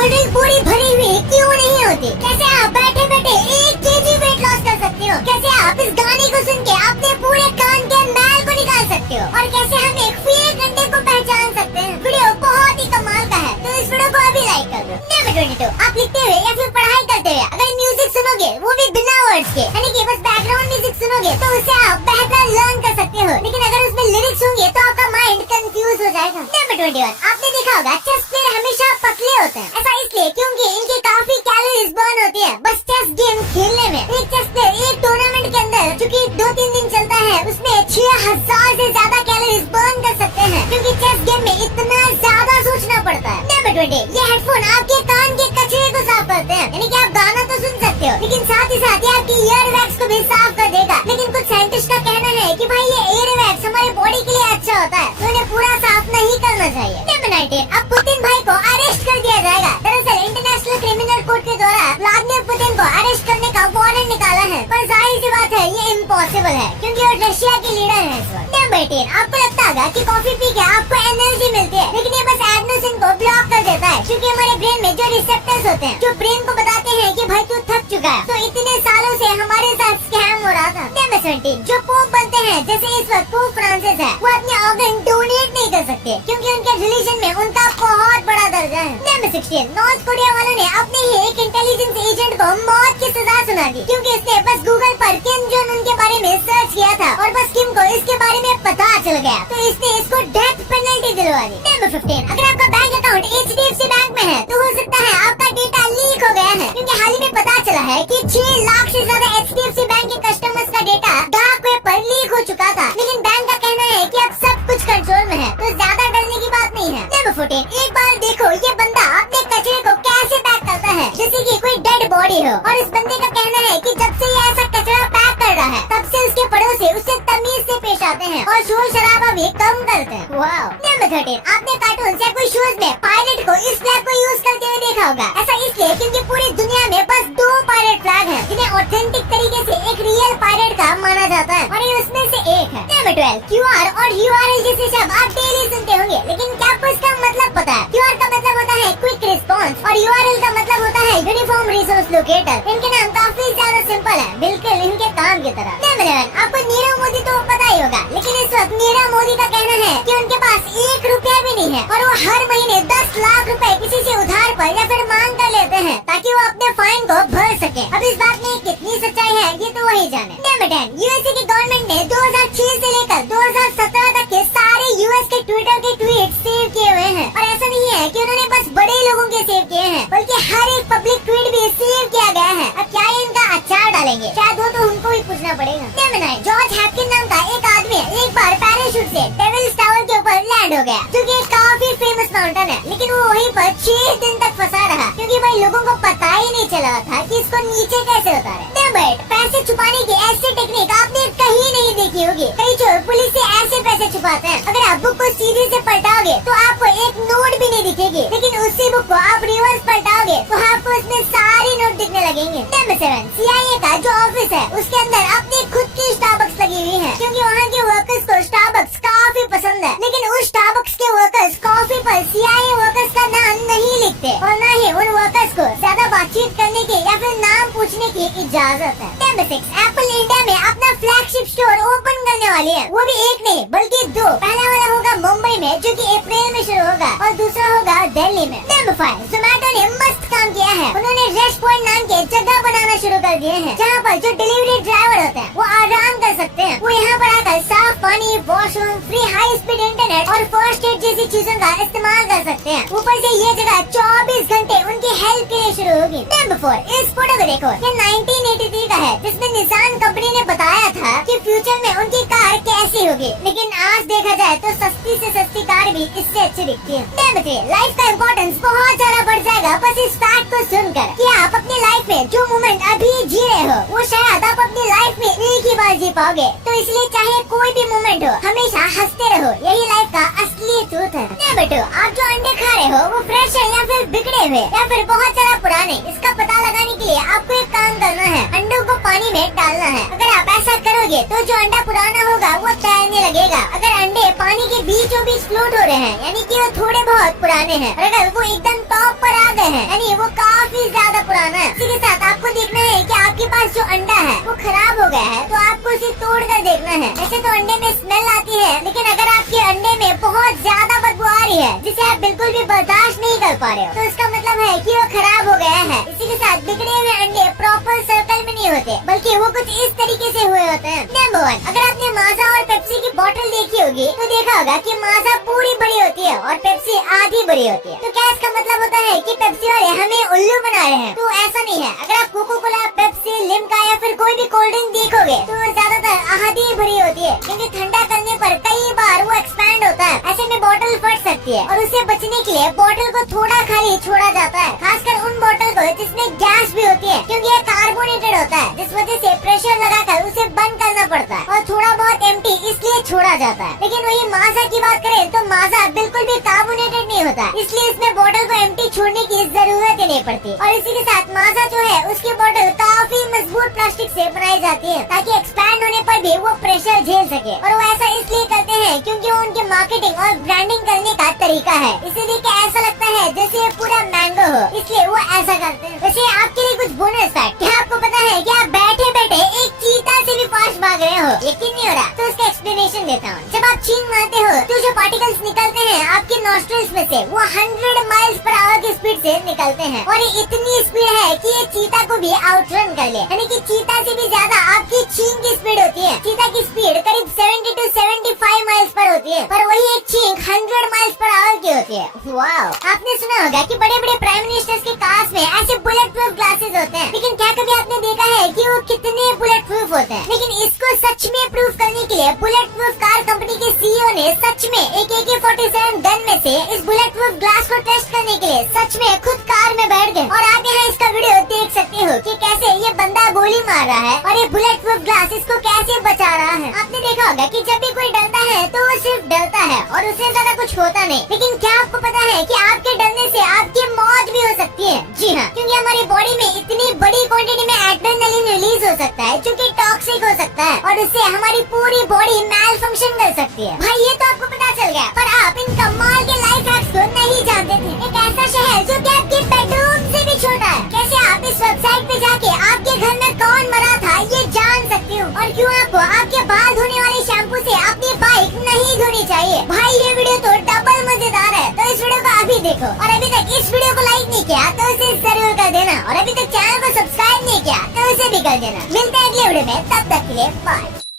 Cold drink पूरी भरी हुई क्यों नहीं होती? कैसे आप बैठे बैठे 1 kg वेट लॉस कर सकते हो? कैसे आप इस गाने को सुन के अपने पूरे कान के मैल को निकाल सकते हो? और कैसे हम एक फेक अंडे को पहचान सकते हैं? वीडियो बहुत ही कमाल का है, तो इस वीडियो को अभी लाइक कर दो। नंबर 22, आप लिखते हुए या फिर पढ़ाई करते हुए अगर म्यूजिक सुनोगे, वो भी बिना वर्ड्स के, यानी कि बस बैकग्राउंड म्यूजिक सुनोगे, तो उससे आप बेहतर लर्न कर सकते हो। लेकिन अगर उसमें लिरिक्स होंगे तो आपका माइंड कंफ्यूज हो जाएगा। नंबर 21, आपने देखा होगा चेस प्लेयर हमेशा पतले होते हैं। ऐसा इसलिए क्योंकि इनके काफी कैलोरीज बर्न होती है बस चेस गेम खेलने में। एक चेस प्लेयर एक टूर्नामेंट के अंदर जो कि 2-3 दिन चलता है, उसमें 6000 से ज्यादा कैलोरीज बर्न कर सकते हैं, क्योंकि चेस गेम में इतना ज्यादा सोचना पड़ता है। नंबर 20, ये हेडफोन आपके कान के कचरे को साफ करते हैं, यानी कि आप गाना तो सुन सकते हो, लेकिन साथ ही साथ ये आपकी ईयर वैक्स को भी साफ कर देगा। लेकिन कुछ साइंटिस्ट का कहना है कि भाई ये ईयर वैक्स हमारे बॉडी के लिए अच्छा होता है, तो इन्हें पूरा साफ नहीं करना चाहिए। नंबर 19, अब पुतिन भाई को अरेस्ट कर दिया जाएगा। दरअसल इंटरनेशनल क्रिमिनल कोर्ट के द्वारा व्लादिमीर पुतिन को अरेस्ट करने का वारंट निकाला है, पर जाहिर सी बात है ये इम्पॉसिबल है, क्योंकि वो रशिया के लीडर है इस वक्त। नंबर 18, आपको लगता होगा कि कॉफी पी के आपको एनर्जी मिलती है, लेकिन ये बस एडेनोसिन को ब्लॉक कर देता है, क्योंकि हमारे ब्रेन में जो रिसेप्टर्स होते हैं जो ब्रेन को बताते हैं कि भाई तू थक चुका है। तो इतने सालों से हमारे साथ स्कैम हो रहा था। नंबर 17, जो पोप बनते हैं, जैसे इस वक्त पोप फ्रांसिस है, वो अपने ऑर्गन डोनेट नहीं कर सकते, क्योंकि उनके रिलीजन में उनका बहुत बड़ा दर्जा है। नंबर 16, नॉर्थ कोरिया वालों ने अपने ही एक इंटेलिजेंस एजेंट को मौत की सजा सुना दी, क्योंकि उसने बस गूगल पर किम जोंग उन के बारे में सर्च किया था और बस किम को इसके बारे में पता चल गया, तो इसने इसको डेथ पेनल्टी दिलवा दी। नंबर 15, अगर आपका बैंक अकाउंट HDFC बैंक में है, तो हो सकता है आपका डेटा लीक हो गया है, क्योंकि हाल ही में पता चला है कि 6 लाख से ज्यादा HDFC बैंक के कस्टमर्स का डेटा डार्क वेब पर लीक हो चुका था। लेकिन बैंक का कहना है कि अब सब कुछ कंट्रोल में है, तो ज्यादा डरने की बात नहीं है। नंबर 14, एक बार देखो ये बंदा अपने कचरे को कैसे पैक करता है, जैसे कि कोई डेड बॉडी हो, और इस बंदे का कहना है कि जब से ये ऐसा कचरा पैक कर रहा है, तब से उसके पड़ोसी उससे तमीज से पेश आते हैं और शोर शराबा भी कम करते हैं। वाओ। नंबर 13, आपने कार्टून या कोई शोज में पायलट को इस फ्लैग को यूज करते हुए देखा होगा। ऐसा इसलिए क्योंकि पूरी दुनिया में बस 2 पायलट फ्लैग हैं, जिन्हें ऑथेंटिक तरीके से एक रियल पायलट का माना जाता है, और ये उसमें से एक है। नंबर 12, QR और URL जैसे शब्द आप डेली सुनते होंगे, लेकिन क्या आपको इसका मतलब पता है? QR का मतलब होता है क्विक रिस्पॉन्स और URL का मतलब होता है यूनिफॉर्म रिसोर्स लोकेटर। इनके नाम काफी ज्यादा सिंपल है, बिल्कुल इनके काम की तरह। नंबर 11, आपको नीरव मोदी तो पता ही होगा, लेकिन इस वक्त नीरव मोदी का कहना है कि उनके पास 1 रुपया भी नहीं है, और वो हर महीने 10 लाख रुपए किसी से उधार पर या फिर मांग कर लेते हैं, ताकि वो अपने फाइन को भर सके। अब इस बात में कितनी सच्चाई है ये तो वही जाने। नंबर 10, यूएसए की गवर्नमेंट ने 2006 से लेकर 2017 तक के सारे यूएस के ट्विटर के ट्वीट सेव किए हुए हैं, और ऐसा नहीं है कि उन्होंने बस बड़े लोगों के सेव किए हैं, बल्कि हर एक पब्लिक ट्वीट भी सेव किया गया है। अब क्या ये इनका अचार डालेंगे? शायद वो तो उनको ही पूछना पड़ेगा। नंबर 9, जॉर्ज हैपकिन नाम का एक आदमी एक बार पैराशूट से डेविल्स टावर के ऊपर लैंड हो गया, जो कि काफी फेमस माउंटेन है, लेकिन वो वहीं पर 6 दिन तक फंसा रहा, क्योंकि भाई लोगों को पता ही नहीं चला था कि इसको नीचे कैसे उतारे। नंबर 8, पैसे छुपाने की ऐसी टेक्निक आपने कहीं नहीं देखी होगी। कई चोर पुलिस से ऐसे पैसे छुपाते हैं, अगर आप बुक को सीधे से पलटाओगे तो आपको एक नोट भी नहीं दिखेगी, लेकिन उसी बुक को आप रिवर्स पलटाओगे तो आपको उसमें सारी नोट दिखने लगेंगे। नंबर 7, CIA का जो ऑफिस है, उसके अंदर अपनी खुद की स्टारबक्स लगी हुई है, क्योंकि वहाँ के वर्कर्स को स्टारबक्स काफी पसंद है, लेकिन उस स्टारबक्स के वर्कर्स कॉफी पर CIA वर्कर्स का नाम नहीं लिखते, और न ही उन वर्कर्स को ज्यादा बातचीत करने की या फिर नाम पूछने की इजाजत है। नंबर 6, एप्पल इंडिया में अपना फ्लैगशिप स्टोर ओपन करने वाली है, वो भी एक नहीं बल्कि 2। पहला वाला होगा मुंबई में, जो कि अप्रैल में शुरू होगा, और दूसरा होगा दिल्ली में। नंबर 5, जोमैटो ने मस्त काम किया है, उन्होंने रेस्ट पॉइंट नाम के जगह बनाना शुरू कर दिए हैं, जहाँ पर जो डिलीवरी ड्राइवर होते हैं वो आराम कर सकते हैं। वो यहाँ पर आकर साफ पानी, washroom, free high speed internet और फर्स्ट एड जैसी चीजों का इस्तेमाल कर सकते हैं। ऊपर से ये जगह 24 घंटे उनकी हेल्प के लिए शुरू होगी। नंबर 4, इस फोटो को देखो, ये 1983 का है, जिसमें निसान कंपनी ने बताया था कि फ्यूचर में उनकी कार कैसी होगी, लेकिन आज देखा जाए तो सस्ती से सस्ती कार भी इससे अच्छी दिखती है। नंबर 3, लाइफ का इम्पोर्टेंस बहुत ज्यादा बढ़ जाएगा बस इस फैक्ट को सुनकर कि आप अपनी लाइफ में जो मोमेंट अभी जी रहे हो, वो शायद आप अपनी लाइफ में एक ही बार जी पाओगे, तो इसलिए चाहे कोई भी मोमेंट हो, हमेशा हंसते रहो, यही लाइफ का असली ट्रूथ है। नंबर 2, आप जो अंडे खा रहे हो वो फ्रेश है या फिर बिगड़े हुए या फिर बहुत ज्यादा पुराने, इसका पता लगाने के लिए आपको एक काम करना है, अंडों को पानी में डालना है। अगर आप ऐसा करोगे तो जो अंडा पुराना जितना होगा वो तैरने लगेगा। अगर अंडे पानी के बीचों बीच फ्लोट हो रहे हैं यानी कि वो थोड़े बहुत पुराने हैं, और अगर वो एकदम टॉप पर आ गए हैं यानी वो काफी ज्यादा पुराना है। इसी के साथ आपको देखना है कि आपके पास जो अंडा है वो खराब हो गया है, तो आपको उसे तोड़ कर देखना है। ऐसे तो अंडे में स्मेल आती है, लेकिन अगर आपके अंडे में बहुत ज्यादा बदबू आ रही है जिसे आप बिल्कुल भी बर्दाश्त नहीं कर पा रहे हो, तो इसका मतलब है कि वो खराब हो गया है। इसी के साथ बिगड़े हुए अंडे प्रॉपर सर्कल में नहीं होते, बल्कि वो कुछ इस तरीके से हुए होते हैं। नंबर 1, अगर आपने माजा और पेप्सी की बोतल देखी होगी तो देखा होगा कि माजा पूरी बड़ी होती है और पेप्सी आधी बड़ी होती है। तो क्या इसका मतलब होता है कि पेप्सी वाले हमें उल्लू बना रहे हैं? तो ऐसा नहीं है। अगर आप कोको कोला, पेप्सी, लिम्का या फिर कोई भी कोल्ड ड्रिंक देखोगे तो वो ज्यादातर आधी भरी होती है, क्योंकि ठंडा करने पर कई बार वो एक्सपैंड होता है। ऐसे में बोतल फट सकती है और उससे बचने के लिए बोतल को थोड़ा खाली छोड़ा जाता है, खासकर उन बोतल को जिसमें गैस भी होती है, क्योंकि ये कार्बोनेटेड होता है, जिस वजह से प्रेशर लगाकर उसे बंद करना पड़ता है और थोड़ा बहुत एम्प्टी इसलिए छोड़ा जाता है। लेकिन वही माजा की बात करें तो माजा बिल्कुल भी कार्बोनेटेड नहीं होता, इसलिए इसमें बोतल को एम्प्टी छोड़ने की जरूरत ही नहीं पड़ती। और इसी के साथ माजा जो है उसकी बोतल काफी मजबूत प्लास्टिक से बनाई जाती है, ताकि एक्सपैंड होने पर भी वो प्रेशर झेल सके। और वो ऐसा इसलिए करते हैं क्योंकि वो उनके मार्केटिंग और ब्रांडिंग करने का तरीका है। इसे देख के ऐसा लगता है जैसे ये पूरा मैंगो हो, इसलिए वो ऐसा करते हैं। वैसे आपके लिए कुछ बोनस फैक्ट, क्या आपको पता है कि आप बैठे बैठे एक चीता से भी फास्ट भाग रहे हो? यकीन नहीं हो रहा तो उसका एक्सप्लेनेशन देता हूँ। जब आप छींक मारते हो तो जो पार्टिकल्स निकलते हैं आपके नॉस्ट्रिल्स में से वो 100 माइल्स पर आवर की स्पीड से निकलते हैं, और ये इतनी स्पीड है कि ये चीता को भी आउटरन कर ले, यानी कि चीता से भी ज्यादा आपकी छींक की स्पीड होती है। चीता की स्पीड करीब 70 to 75 माइल्स पर होती है, पर वही एक छींक 100 माइल्स पर आवर की होती है। वाओ! आपने सुना होगा कि बड़े बड़े प्राइम मिनिस्टर्स के कार्स में ऐसे बुलेट प्रूफ ग्लासेस होते हैं, लेकिन क्या कभी आपने देखा है कि वो कितने बुलेट प्रूफ होते हैं? लेकिन इसको सच में प्रूफ करने के लिए बुलेट प्रूफ कार कंपनी के सीईओ ने सच में एक AK-47 गन में से इस बुलेट प्रूफ ग्लास को टेस्ट करने के लिए सच में खुद कार में बैठ गए। और आप यहाँ इसका वीडियो देख सकते हो कि कैसे ये बंदा गोली मार रहा है और ये बुलेट प्रूफ ग्लास इसको कैसे बचा रहा है। आपने देखा होगा कि जब भी कोई डरता है तो वो सिर्फ डरता है और उससे ज्यादा कुछ होता नहीं। लेकिन क्या आपको पता है कि आपके डरने से आपकी मौत भी हो सकती है? जी हाँ, क्योंकि हमारी बॉडी में इतनी बड़ी क्वांटिटी में एड्रेनलिन रिलीज हो सकता है जो कि टॉक्सिक हो सकता है, और उससे हमारी पूरी बॉडी मैल फंक्शन कर सकती है। भाई ये तो आपको पता चल गया, पर आप इन कमाल के लाइफ हैक्स को नहीं जानते थे। एक ऐसा शहर जो कि आपके बेडरूम से भी छोटा है, कैसे आप इस वेबसाइट पे जाके आपके घर में कौन मरा था ये जान सकते हो, और क्यों आपको आपके बाल धोने वाले शैम्पू से अपनी बाइक नहीं धोनी चाहिए। भाई ये वीडियो तो डबल मजेदार है, तो इस वीडियो को अभी देखो, और अभी तक इस वीडियो को लाइक नहीं किया तो इसे जरूर कर देना, और अभी तक चैनल को सब्सक्राइब नहीं किया तो इसे भी कर देना। मिलते हैं अगले वीडियो में, तब तक के लिए बाय।